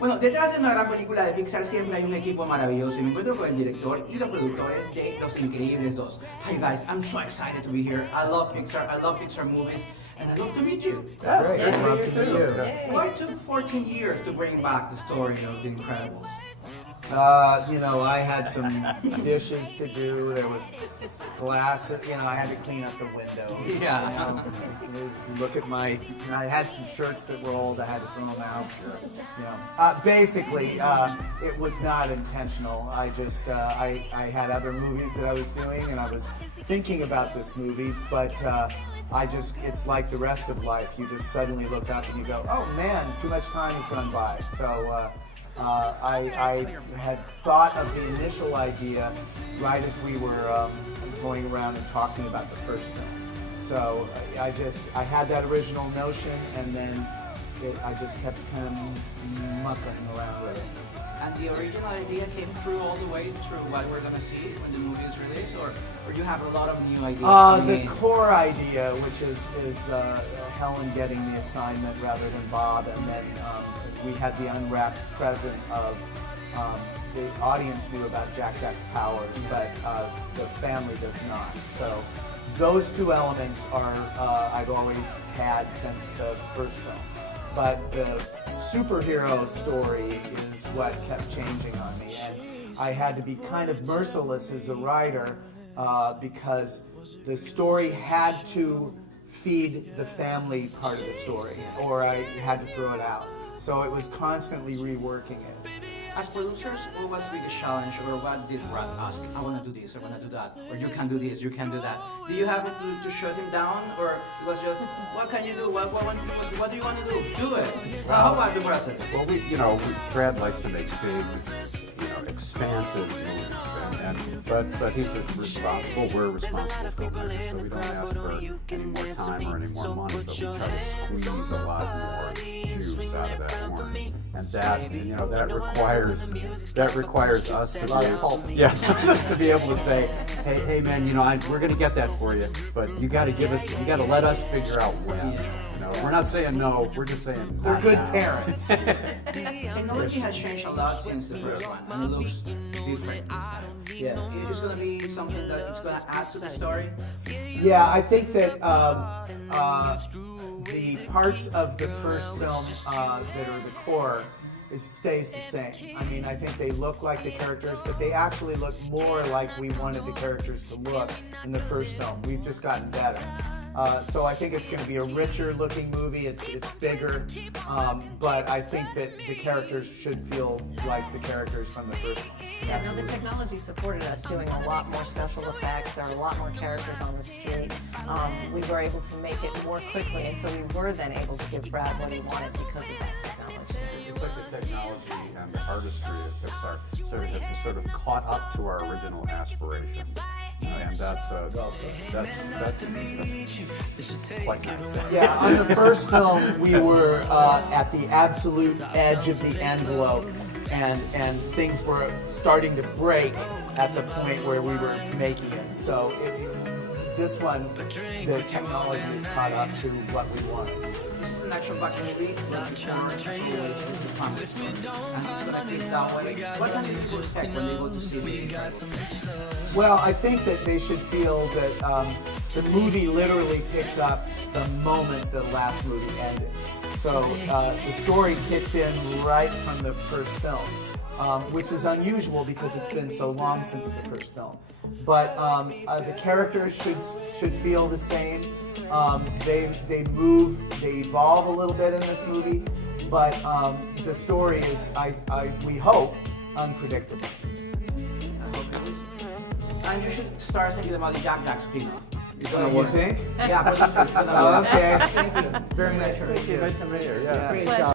Bueno, detrás de una gran película de Pixar siempre hay un equipo maravilloso y me encuentro con el director y los productores de Los Increibles 2. Hi guys, I'm so excited to be here. I love Pixar movies, and I love to meet you. Great, Yeah, love you to meet too. you. Why took 14 years to bring back the story of The Incredibles? I had some dishes to do. There was glass. I had to clean up the windows. Yeah. Look at I had some shirts that were old. I had to throw them out. Basically, it was not intentional. I had other movies that I was doing, and I was thinking about this movie, but it's like the rest of life. You just suddenly look up and you go, oh man, too much time has gone by. So. I had thought of the initial idea right as we were going around and talking about the first film. So I had that original notion, and then I just kept kind of mucking around with it. And the original idea came through all the way through what we're gonna see when the movie is released, or you have a lot of new ideas? The core idea, which is Helen getting the assignment rather than Bob, and then we had the unwrapped present of the audience knew about Jack's powers, but the family does not. So those two elements are I've always had since the first film. But the superhero story is what kept changing on me, and I had to be kind of merciless as a writer because the story had to feed the family part of the story, or I had to throw it out. So it was constantly reworking it. As producers, what was the biggest challenge, or what did Brad ask? I want to do this, I want to do that, or you can do this, you can do that. Do you have to shut him down, or it was just, what can you do? What do you want to do? Do it. How about the process? Well, Brad likes to make big, expansive movies, but he's responsible. We're responsible filmmakers, so we don't ask for any more time or any more money, but we try to squeeze a lot more juice out of that horn, and that requires us to be able to say, hey man, we're going to get that for you, but you got to let us figure out when. We're not saying no, we're just saying They're good now. parents. Technology has changed a lot since the first one, and it looks different this time. Yes. It's going to be something that it's going to add to the story. Yeah, I think that the parts of the first film that are the core stays the same. I mean, I think they look like the characters, but they actually look more like we wanted the characters to look in the first film. We've just gotten better. So I think it's going to be a richer looking movie. It's bigger, but I think that the characters should feel like the characters from the first one. Yeah, the technology supported us doing a lot more special effects. There are a lot more characters on the street. We were able to make it more quickly, and so we were then able to give Brad what he wanted because of that technology. It's like the technology and the artistry of Pixar sort of caught up to our original aspirations, and that's quite nice. Yeah, on the first film, we were at the absolute edge of the envelope, and things were starting to break at the point where we were making it. So this one, the technology is caught up to what we wanted. This is an action-packed movie, but it's not and it's going to keep that way. What can people expect when they go to see it? Well, I think that they should feel that the movie literally picks up the moment the last movie ended. So the story kicks in right from the first film, which is unusual because it's been so long since the first film. But the characters should feel the same. They move, they evolve a little bit in this movie, but the story is, we hope, unpredictable. I hope it is. And you should start thinking about the Jack spin-off. You think? Yeah, producers. Okay. Thank you. Very nice to meet you. Nice to meet you. Yeah. Great Pleasure. job.